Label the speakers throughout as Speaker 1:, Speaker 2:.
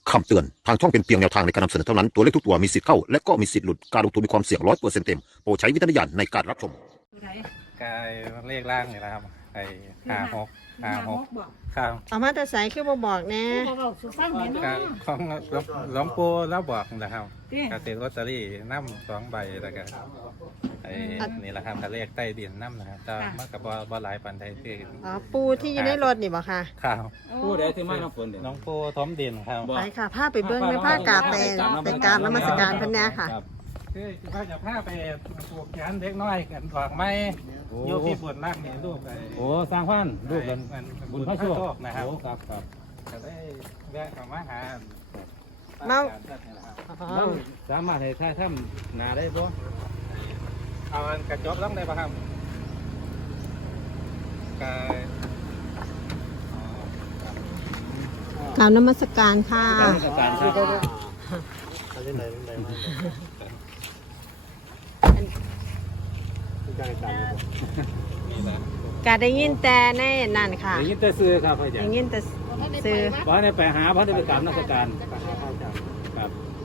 Speaker 1: คำเตือนทางช่องเป็นเพียงแนวทางในการนำเสนอเท่านั้นตัวเลขทุกตัวมีสิทธิ์เข้าและก็มีสิทธิ์หลุดการลงทุนมีความเสี่ยง100%เต็มโปรดใช้วิจารณญาณในการรับชม
Speaker 2: กายเลขล่างนี่แหละครับไอ้56
Speaker 3: บอก
Speaker 2: ครับ
Speaker 4: เอามาแต่ใส่คือบ่บอกแน่
Speaker 3: เขาบอกสุฟังเห็น
Speaker 2: กา
Speaker 3: เนาะ
Speaker 2: รของหลวงปู่แล้วบอกนะครับ
Speaker 3: เด้
Speaker 2: กาติลอตเตอรี่น้ำ2 ใบแล้วก็ไอ้นี่แหละครับกาเลขใต้ดินน้ำนะครับแต่มันกับบ่หลายปันใดที่
Speaker 4: อ๋อปูที่อยู่ในรถนี่บ่ค่ะ
Speaker 2: ข้าว
Speaker 5: ผู้ใดที่มาน้ำฝนเด่น
Speaker 2: หลวงปู่ทมดินครับ
Speaker 4: ไปค่ะพาไปเบิ้งในผ้ากราบไปกราบนมัสการเพิ่นแน่ค่ะ
Speaker 2: คือเขาจะพาไปปลูกแขนเด็กน้อยกันดอกไม้โยที่บนล่างนี่ลูกไอ้
Speaker 5: โอ้สร้างพันลูกกัน
Speaker 2: บุ
Speaker 5: บุ
Speaker 2: ญ
Speaker 5: ญ
Speaker 2: พ
Speaker 5: พ
Speaker 2: ระ
Speaker 5: ระ
Speaker 2: โช
Speaker 5: โช
Speaker 2: ค
Speaker 5: ค
Speaker 2: นะครับ
Speaker 5: โอ้ครับครับ
Speaker 2: ก็ได้แวะเข้ามาหา
Speaker 4: เมา อ๋อ
Speaker 5: เราสามารถให้ท่าถ้ำหนาได้ปะ
Speaker 2: เอาอันกระจกล่องได้ปะครับกาย
Speaker 4: กราบนมัสการค่ะ
Speaker 5: การราชการครับ
Speaker 2: นี่นะ
Speaker 4: กาได้ยินแต่ในนั่นค่ะ
Speaker 5: อย่างนี้แต่ซื้อครับอาจาร
Speaker 4: ได้
Speaker 5: ย์
Speaker 4: ยินแต่ซื้อ
Speaker 5: เพราะได้ไปหาเพราะได้ไปกราบราชการครับ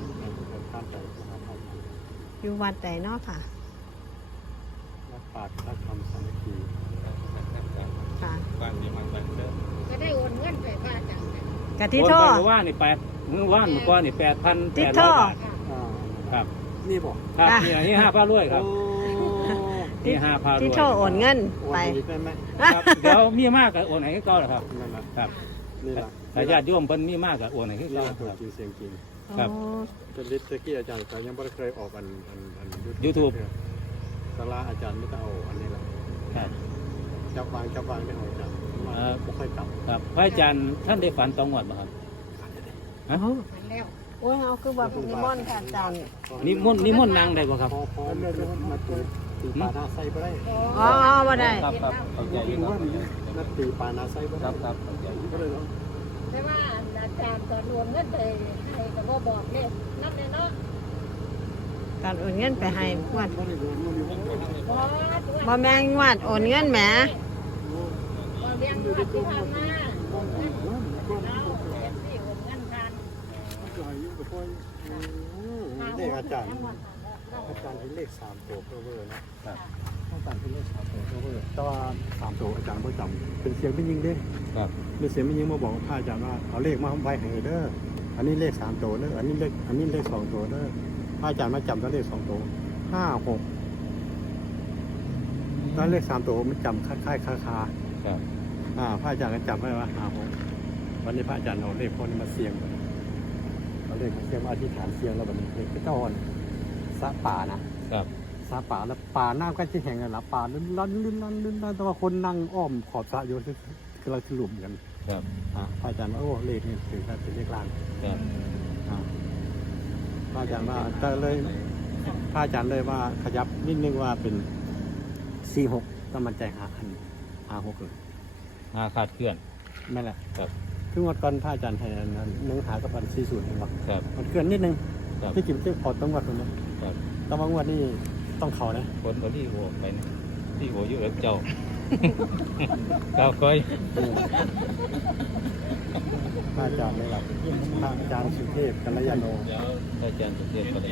Speaker 4: อยู่วัดใดเนาะค่ะ
Speaker 6: ปากถ้าคำสามัคคี
Speaker 4: ค่ะ
Speaker 2: ความดีมันเป็นเด้อ
Speaker 3: ก็ได้โอนเงินไปป้าจัง
Speaker 4: กะที่โทษ
Speaker 5: โอนไปว่านี่มื้อว่านเมื่อก่อนนี่8,800
Speaker 4: ที่โทษ
Speaker 5: บาทครับ
Speaker 6: นี่บอก
Speaker 5: ครับนี่5,000รวยครับนี่5,000รวย
Speaker 4: ที่โทษโอนเงิน
Speaker 6: โอน
Speaker 4: ไป
Speaker 6: อีกได้ไหม
Speaker 5: ครับเดี๋ยวมีมากก็โอนให้คือเก่าแหละครับ
Speaker 6: นั่นแหละ
Speaker 5: ครับ
Speaker 6: นี่แหละ
Speaker 5: ถ้าญาติโยมเพิ่นมีมากก็โอนให้คือ
Speaker 6: นี่
Speaker 5: เก่า
Speaker 6: แหละตัว
Speaker 5: ครับ
Speaker 6: จริงเสียงจริง
Speaker 5: ครับ
Speaker 4: อ๋อ
Speaker 6: เป็นลิสต์กี้อาจารย์แต่ยังไม่เคยออกอัน
Speaker 5: YouTube
Speaker 6: สาระอาจารย์ไม่ต้องเอาอันนี้แหละ
Speaker 5: ครับ
Speaker 6: จับวางได้เอาอาจารย์ไม่ค่อยจับ
Speaker 5: ครับพระอาจารย์ท่านได้ฝันตองวดบ่ครับฮะ
Speaker 3: แล้ว
Speaker 4: โอ้ยเอาคือว่านิมนต์ค่ะอาจารย์
Speaker 5: นิมนต์นางได้บ่ครับ
Speaker 6: พอมาตีปานาไซไปได้
Speaker 4: อ๋อบ่ได้
Speaker 5: ครับครับเข้าใจอยู่
Speaker 6: ดู
Speaker 5: ครั
Speaker 6: ว่า
Speaker 5: บ
Speaker 6: นี้นัดตีปานาไซไป
Speaker 5: ค
Speaker 6: ได้
Speaker 5: รับครับเข้าใจอยู่
Speaker 6: ก็เลยเนาะ
Speaker 3: แต่ว่าอาจารย์ตอนโอนเงินไปให้ก็บ่บอกเลยนั่นเลยเนาะ
Speaker 4: การโอนเงินไปให้งวด
Speaker 6: ไม่ได้ดูนู่นนี่
Speaker 4: บ่แม่นงวดโอนเงินแหม
Speaker 3: บ่เลี้ยงวัดที่ผ่านมาเอาเอฟซีโอนเงินทาน
Speaker 6: เลขอาจารย์เป็นเลข3 ตัวเวอร์นะอาจารย์เป็นเลข3 ตัวเวอร์แต่ว่า3 ตัวอาจารย์ไม่จำเป็นเสียงไม่ยิงเด้
Speaker 5: ครับ
Speaker 6: เป็นเสียงไม่ยิงมาบอกพระอาจารย์ว่าเอาเลขมาไว้ให้เด้ออันนี้เลข3 ตัวเด้ออันนี้เลข2 ตัวเด้อพระอาจารย์มาจำตัวเลข2 ตัว5 6แล้วเลข3 ตัวมันจำคล้ายๆคา
Speaker 5: ครับ
Speaker 6: พระอาจารย์ก็จำไว้ว่า5 6วันนี้พระอาจารย์เอาเลขพวกนี้มาเสียงเอาเลขมาเสียงมาอธิษฐานเสียงแล้วบัดนี้เลขเจ้าอ่อนสะป่านะครับ สะป่าแล้วป่าน้ำก็จะแห้งกันละป่าลื่นแต่ว่าคนนั่งอ้อมขอบสระอยู่คือเราหลุมกัน
Speaker 5: ครับ
Speaker 6: พระอาจารย์ว่าโอ้เลขนี่ถือว่าเป็นเลขล่าง
Speaker 5: ครับ
Speaker 6: พระอาจารย์ว่าแต่เลยพระอาจารย์เลยว่าขยับนิดนึงว่าเป็น46ต้องมันใจ56เลย
Speaker 5: หาขาดเคลื่อน
Speaker 6: ไม่นแหละ
Speaker 5: ครับ
Speaker 6: คือวันก่อนพระอาจารย์ให้นึงหากับอัน40เห็นป่ะ
Speaker 5: ครับ
Speaker 6: มันเกินนิดนึง
Speaker 5: ครับ
Speaker 6: ที่กินที่พอต้องวัดตรงนี้
Speaker 5: ครับ
Speaker 6: แต่ว่างวดนี่ต้องเขานะ
Speaker 5: คนบ่ที่โหไปนะที่โหอยู่กับเจ้า เก้าก้อย
Speaker 6: พระอาจารย์เลยหลับพระอาจารย์สุเทพกัลยาโน
Speaker 5: เดี๋ยวพระอาจารย์สุเทพก็ได้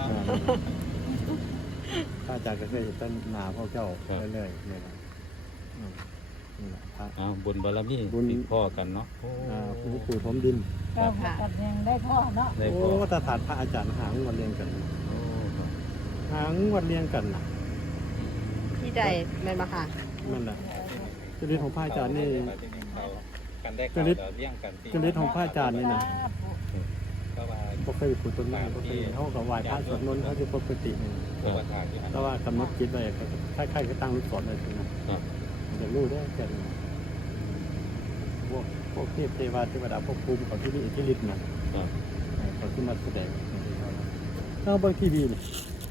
Speaker 6: พระอาจารย์ก็เคยเห็นต้นนาพวกเจ้าเรื่อยๆเนี่ยนะนี่แหละพระ
Speaker 5: บุญบารมี
Speaker 6: บุญ
Speaker 5: ติดพ่อกันเนาะโอ้
Speaker 6: หลวงปู่พรหมดิน
Speaker 3: ก็กันยังได้พ่อเนาะ
Speaker 5: ได้
Speaker 6: โอ้
Speaker 5: พ่อ
Speaker 6: ตาถาดพระอาจารย์หางวันเรียงกัน
Speaker 5: โอ้ครับ
Speaker 6: หางวันเรียงกันนะ
Speaker 4: ที่ใดแม่นบ่ค่ะ
Speaker 6: นั่นแหละจริตของพระอาจารย์นี่
Speaker 2: กันได้
Speaker 6: จริต
Speaker 2: เลี้ยงกัน
Speaker 6: จริตของพระอาจารย์นี่นะ
Speaker 2: ก็ว่า
Speaker 6: ก็เคยปลูกต้นไม้ก็เคยเขากับไหว้พระสวดมนต์เขาจะปกตินี่
Speaker 2: ตัวทางที่
Speaker 6: แต่ว่ากำหนดจิตไว้คล้ายๆก็ตั้งรูปสอนเลยทีนะจะรู้ได้แก่พวกเทพเทวาเทวดาพวกภูมิของที่นี่ที่ฤทธิ์นะเขาที่มาแสดงเราเบิ่งทีวีนี่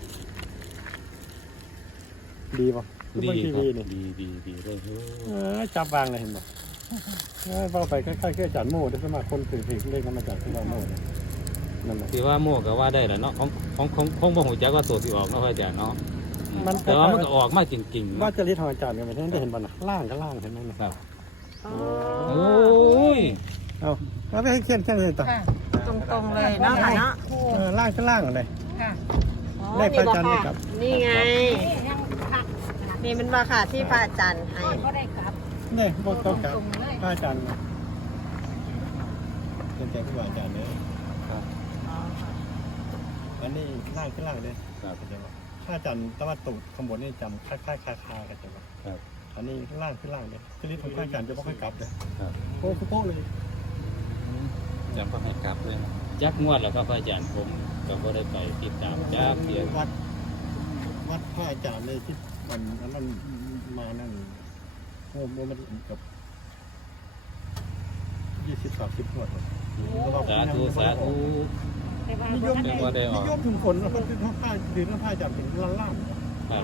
Speaker 6: ดีป่ะ
Speaker 5: ดี
Speaker 6: เบิ่งที
Speaker 5: ครั
Speaker 6: วี
Speaker 5: บ
Speaker 6: นี่
Speaker 5: ดีเลยโอ้
Speaker 6: จับวางเลยเห็นป่ะเราไปคล้ายๆแค่อาจารย์โม่ได้สมัครคนถือเพลงเล่นกันมาจากที่เราโม่นั่นแหละ
Speaker 5: ที่ว่าโม่ก็ว่าได้แหละเนาะของบ่ฮู้จักว่าตัวสิออกเนาะพระอาจารย์เนาะ
Speaker 6: มัน
Speaker 5: แต่ว่ามันก็ออกมาจริงๆ
Speaker 6: ว่า
Speaker 5: เนาะ
Speaker 6: จะรีดของอาจารย์กันไปที่นั่นได้เห็นป่ะนะล่างก็ล่างเห็นไหมนะครับ
Speaker 5: โอ้ย
Speaker 6: เอาแล้วไปให้เขียนเลยต่อ
Speaker 4: ตตรงๆเลยเนาะค่ะเนาะ
Speaker 6: ล่างข้างล่างเลย
Speaker 3: ค่ะ
Speaker 4: อ๋อ
Speaker 6: เลขพระอาจารย์นี่ครับ
Speaker 4: นี่ไง
Speaker 3: ยังขัด
Speaker 4: นี่มันว่าค่ะที่พระอาจารย์ให้
Speaker 3: ก็ได้ครับ
Speaker 6: นี่พวกต้องกับ
Speaker 3: ตรงๆเลย
Speaker 6: พระอาจารย์เป็นใจผู้อาจารย์เลยอันนี้ล่างข้างล่างเลย
Speaker 5: ครับ
Speaker 6: พระอาจารย์ตะวันตกข้างบนนี่จำคล้ายๆคาๆกันใช่ไหม
Speaker 5: ครับ
Speaker 6: อันนี้ล่างขึ้นล่างเลยชนิดของพระอาจารย์จะไม่ค่อยกลับเลย
Speaker 5: ครับ
Speaker 6: โป๊ะโป๊ะเลย
Speaker 2: จำพระให้กลับเลยนะ
Speaker 5: จักงวดแล้วครับอาจารย์ผมก็บ่ได้ไปติดตามจักเดียว
Speaker 6: วัดพระอาจารย์เลยที่มันอันนั้นมานั่นโอ้โหมันกับ20-30ขวดเลย
Speaker 5: สาธุสาธุ
Speaker 3: แต่ว่า
Speaker 6: นิย
Speaker 3: บ่
Speaker 6: ม
Speaker 3: ทัน
Speaker 6: นิ
Speaker 3: ได้
Speaker 6: ยมถึงคนแล้วมันคือผ้าถือผ้าจับเป็นล่าง
Speaker 5: ครับ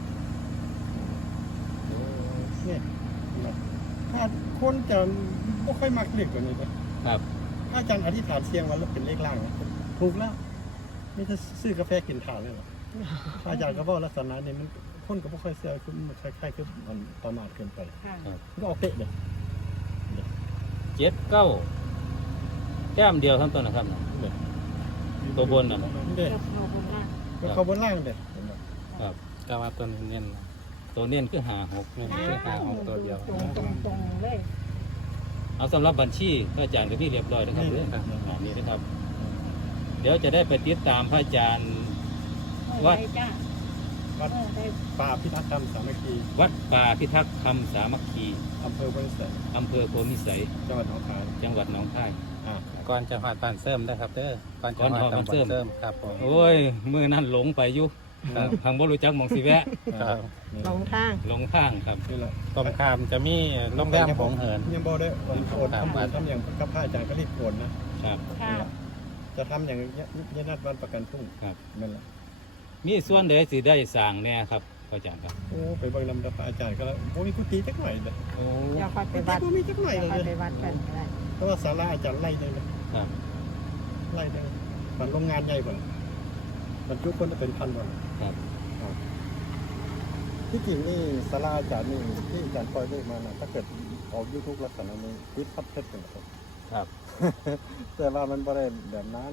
Speaker 6: ๆเนี่ยถ้าคนจะไม่ค่อยมักเล็กกว่านี้นะครับ พระอาจารย์อธิษฐานเสียงวันแล้วเป็นเลขล่างนะถูกแล้วไม่ใช่ซื้อกาแฟกินถ่านเลยหรอพระอาจารย์ก็บอกลักษณะนี้มันคนก็ไม่ค่อยเชื่อคือมันคล้ายๆคือมันประมาทเกินไป
Speaker 3: ค่ะ
Speaker 6: มันก็ออกเตะเลย
Speaker 5: 7-9แก้มเดียวทั้งต้นนะครับ ตัวบนน่ะ
Speaker 6: เด็ก
Speaker 3: ยกโนบนล่าง
Speaker 6: ก็เขาบนล่างเด็ก
Speaker 5: ครับ
Speaker 2: ก็ว่าต้นเน้นนะ
Speaker 5: ตัวเน้นคือ56
Speaker 2: เน้นคือหาออกตัวเดียว
Speaker 3: ตรงๆเลย
Speaker 5: เอาสำหรับบัญชีพระอาจารย์ก็มีเรียบร้อยนะครับเรื่องนี่นะครับ เดี๋ยวจะได้ไปติดตามพระอาจารย์ วัด
Speaker 3: ได้จ้า
Speaker 6: วัด
Speaker 3: ได้
Speaker 6: ป่าพิทักษ์ธรรมสามัคคี
Speaker 5: วัดป่าพิทักษ์ธรรมสามัคคี
Speaker 6: อำเภอบริษัท
Speaker 5: อำเภอโพนิสัย
Speaker 6: จังหวัดหนองคาย
Speaker 5: จังหวัดหนองคาย
Speaker 2: ก่อนจะหอดบ้านเสริมได้ครับเด้อก่อนจะหอด
Speaker 5: ก่อนจะหอดบ้านเสริม
Speaker 2: ตำบลเสริมครับผม
Speaker 5: โอ้ยมือนั่นหลงไปอยู่ทางบ่รู้จักหมองสิแวะ
Speaker 2: ครับ
Speaker 4: ลงทาง
Speaker 5: หลงทางครับ
Speaker 6: นี่แหละ
Speaker 2: ตรงข้ามจะมีโรงแรมหงเหิน
Speaker 6: ยังบอกได้วันโอนทำบุญทำอย่างกับพระอาจารย์ก็รีบโอนนะครับ
Speaker 3: ค่ะ
Speaker 6: จะทำอย่างยนัดวันประกันพรุ่ง
Speaker 5: ครับ
Speaker 6: นั่นแหละ
Speaker 5: มีส่วนใดสิได้สร้างแน่ครับพระอาจารย์ครับ
Speaker 6: โอ้ไปเบิ่งลำดับพระอาจารย์ก็แล้วโอ้มีกุฏิจักหน่อยเลย
Speaker 5: โอ้
Speaker 4: เดี๋ยวค่อยไป
Speaker 6: กุฏิ
Speaker 4: วัด
Speaker 6: ก็มีจักหน่อย
Speaker 4: เดี๋ยว
Speaker 6: เล
Speaker 4: ค่อย
Speaker 6: ย
Speaker 4: ไปวัดกันก็ได้
Speaker 6: เพราะว่าศาลาอาจารย์ไล่ได้เลย
Speaker 5: ครับ
Speaker 6: ไล่ได้มันโรงงานใหญ่กว่ามันทุกคนจะเป็นพันกว่า
Speaker 5: ครับ
Speaker 6: ที่จริงนี่ศาลาอาจารย์นี่ที่อาจารย์ปล่อยเลขมานะถ้าเกิดออกยูทูบลักษณะนี้คิดพับเพชรเป็นครับ
Speaker 5: ครับ
Speaker 6: แต่ว่ามันไม่ได้แบบนั้น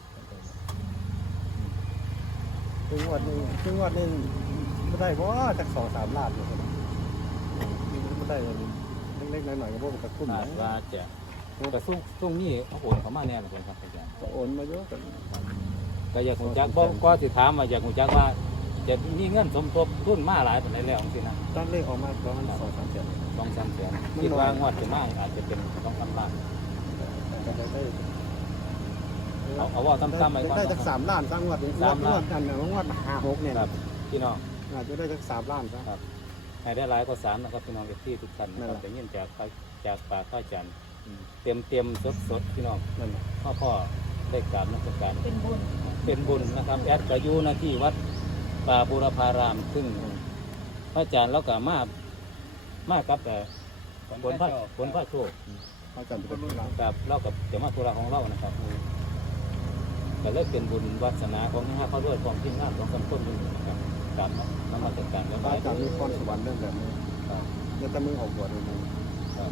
Speaker 6: ถึงวันนี้ไม่ได้ว่าจาก2-3 ล้านเลยไม่ได้เล็กๆหน่อยๆก็พวกมันกระตุ้น
Speaker 5: คาดว่าจะแต่ช่วงนี้เขาโอนเข้ามาแน่เลยครับอาจารย์
Speaker 6: ก็โอนมาเยอะกัน
Speaker 5: ก็อยากหูจักบ่ก็สิถามว่าอยากหูจักว่าจะมีเงินสมทบทุนมาหลายปานใดแล้วจังซี่นะ
Speaker 6: ตั้งเลขออกมาประมาณ2-3 แสน
Speaker 5: 2-3แสนคิดว่างวดจะมาอาจจะเป็น2-3ล้าน
Speaker 6: ก็ได้
Speaker 5: เอาว่าซ้ำๆไปก่อน
Speaker 6: ได้จาก3 ล้านตั้งงวดงวดกันงวด5-6เนี่ย
Speaker 5: ครับพี่น้อง
Speaker 6: อาจจะได้จาก3 ล้านซะ
Speaker 5: ให้ได้หลายกว่า3นะครับพี่น้องที่ทุกท่านนะครับได้ยินจากปากพระอาจารย์เต็มสดๆพี่น้อง
Speaker 6: นั่นแหละ
Speaker 5: พ่อได้กราบนมัสการ
Speaker 3: เป็นบุญ
Speaker 5: เป็นบุญนะครับแอดกอยู่หน้าที่วัดป่าบูรพาราม ซึ่งพระอาจารย์เราก็มากับแต่ผลพระโชค
Speaker 6: เขาจำเป็นล้าน
Speaker 5: กับเรากับเจ้ามาธุระของเรานะครับก็เลยเป็นบุญวัสนาของข้าเขาด้วยของที่งานของคนต้นบุญนะครับกราบนมัสการแล้ว
Speaker 6: พระอาจารย์มีพรสวรรค์เรื่องแบบนี้จะจะมึงออกบวชเลย
Speaker 5: ครับ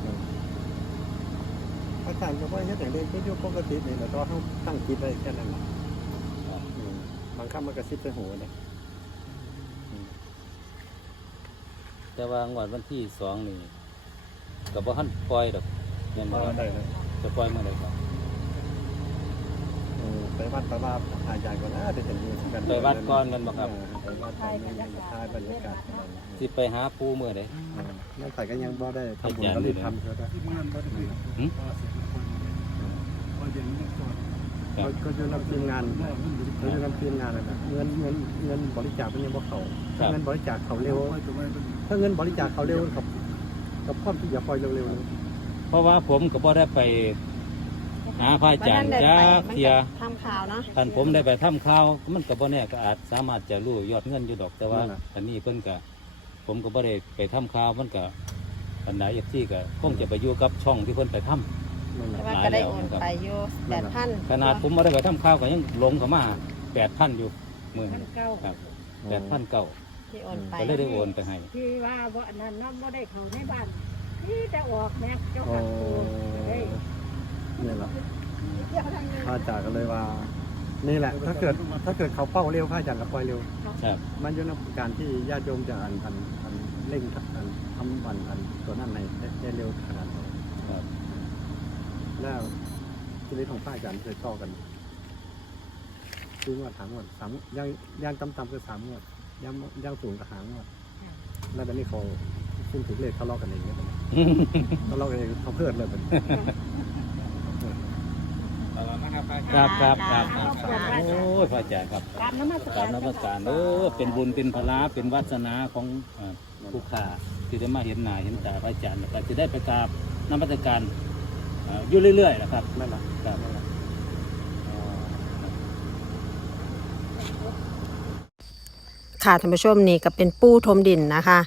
Speaker 6: อาจารย์ก็ว่าเนี่ยแต่เด็กก็อยู่ปกตินี่แหละแต่ว่าเขาตั้งคิดได้แค่นั้นแหละ
Speaker 5: ครับ
Speaker 6: บางครั้งมันกระซิบใส่หูเลย
Speaker 5: แต่ว่างวดวันที่2นี่กับว่าท่านปล่อยดอกเงินมา
Speaker 6: ได้เลย
Speaker 5: จะปล่อยเมื่อไหร่ครับ
Speaker 6: ไปวัดประวาอาจารย์ก็น่าจะเห็นกัน
Speaker 5: ไปวัดก่อนกันบ่ครับ
Speaker 6: ไปวัดไปถ่ายบรรยากาศ
Speaker 5: สิไปหาปูเมื่อไหร่
Speaker 6: นั่นใส่ก็ยังบ่ได้ทำบุญก็รีบทำเถอะนะ
Speaker 5: หืม
Speaker 6: ก็จะนำทีมงานก็จะนำทีมงานเลยนะเงินบริจาคมันยังบ่เขาถ้าเงินบริจาคเขาเร็วถ้าเงินบริจาคเขาเร็วกับความที่จะปล่อยเร็ว
Speaker 5: เพราะว่าผมก็บ่ได้ไปหาพระอาจารย์จ้าเทีย
Speaker 4: ทำข่าวเนาะ
Speaker 5: ท่านผมได้ไปทำข่าวมันก็บ่แน่ก็อาจสามารถจะรู้ยอดเงินอยู่ดอกแต่ว่าอันนี้เพิ่นก็ผมก็บ่ได้ไปทำข่าวมันก็อันใดที่ก็คงจะไปอยู่กับช่องที่เพิ่นไปทำ
Speaker 6: นั่นแห
Speaker 4: แต่
Speaker 6: ละ
Speaker 4: ว่าก็ได้โอนไปอยู่8,000
Speaker 5: ขนาดผมบ่ได้ไปทำข่าวก็ยังลงเข้ามา 8,000 อยู่มื้อ
Speaker 3: ท่า
Speaker 5: นี้
Speaker 3: นเก้า
Speaker 5: ครับ 8,900
Speaker 4: ที่โอนไป
Speaker 5: ก็เลยได้โอนไปให้
Speaker 3: ที่ว่าบ่อันนั้นน้ำบ่ได้เข้าในบ้านที่จะออกแม็กเจ้าค่ะครูได้
Speaker 6: นี่แหละ
Speaker 3: เจ้าทาง
Speaker 6: พระอาจารย์ก็เลยว่า นี่แหละ ถ้าเกิดเขาเป้าเร็วพระอาจารย์ก็ปล่อยเร็ว
Speaker 5: ครับ
Speaker 6: มันอยู่ในการที่ญาติโยมจะอันเร่งทำอันตัวนั้นในได้เร็วขนาดไหน
Speaker 5: ครับ
Speaker 6: แล้วชีวิตของพระอาจารย์เคยต่อกันซื้องวดถามงวดสามย่างต่ำๆคือ3 งวดย่างสูงกับ5 งวดแล้วตอนนี้เขาซึ่งถูกเลขทะเลาะกันเองเนี่ยทะเลาะกันเองเขาเพิ่มเลยเป็น
Speaker 2: เอาแล้วนะครับพระอา
Speaker 5: ค
Speaker 2: จา
Speaker 5: รั
Speaker 2: ร
Speaker 5: บ
Speaker 2: ย์
Speaker 5: ครับครับโอ้ยพระอาจารย์ครับ
Speaker 3: กราบนมัส
Speaker 5: กา
Speaker 3: การ ร
Speaker 5: นมัสการเป็นบุญเป็นพละเป็นวาสนาของผู้ข่าที่ได้มาเห็นหน้าเห็นตาพระอาจารย์แล้วก็จะได้ไปกราบนมัสการอยู่เรื่อยๆนะครับ
Speaker 6: นั่นแหละ
Speaker 5: ครับ
Speaker 4: ค่ะท่านผู้ชมนี่ก็เป็นปูทมดินนะคะ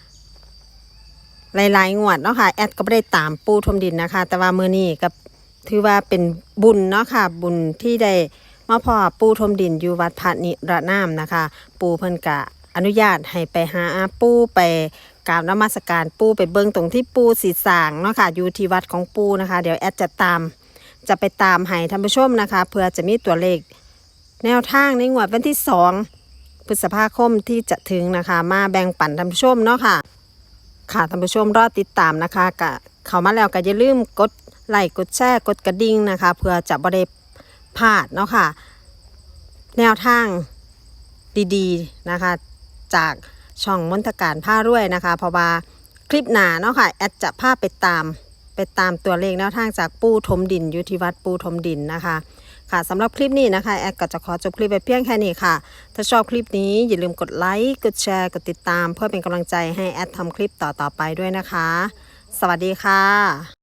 Speaker 4: หลายๆงวดเนาะค่ะแอดก็ไม่ได้ตามปูทมดินนะคะ แต่ว่ามื้อนี้ก็ถือว่าเป็นบุญเนาะค่ะบุญที่ได้มาพ่อปูทมดินอยู่วัดพระนิรนามนะคะ ปูเพิ่นกะอนุญาตให้ไปหาปูไปกราบนมัสการปูไปเบิ่งตรงที่ปูสีสร้างเนาะค่ะอยู่ที่วัดของปูนะคะ เดี๋ยวแอดจะไปตามให้ท่านผู้ชมนะคะเพื่อจะมีตัวเลขแนวทางในงวดวันที่2 พฤษภาคมที่จะถึงนะคะมาแบ่งปันท่านผู้ชมเนาะค่ะค่ะท่านผู้ชมรอติดตามนะคะกะเข้ามาแล้วก็อย่าลืมกดไลค์กดแชร์กดกระดิ่งนะคะเพื่อจะบ่ได้พลาดเนาะค่ะแนวทางดีๆนะคะจากช่องมนตการผ้ารวยนะคะเพราะว่าคลิปหน้าเนาะค่ะแอดจะพาไปตามตัวเลขแนวทางจากปูทมดินอยู่ที่วัดปูทมดินนะคะค่ะสำหรับคลิปนี้นะคะแอดก็จะขอจบคลิปไปเพียงแค่นี้ค่ะถ้าชอบคลิปนี้อย่าลืมกดไลค์กดแชร์กดติดตามเพื่อเป็นกำลังใจให้แอดทำคลิปต่อๆไปด้วยนะคะสวัสดีค่ะ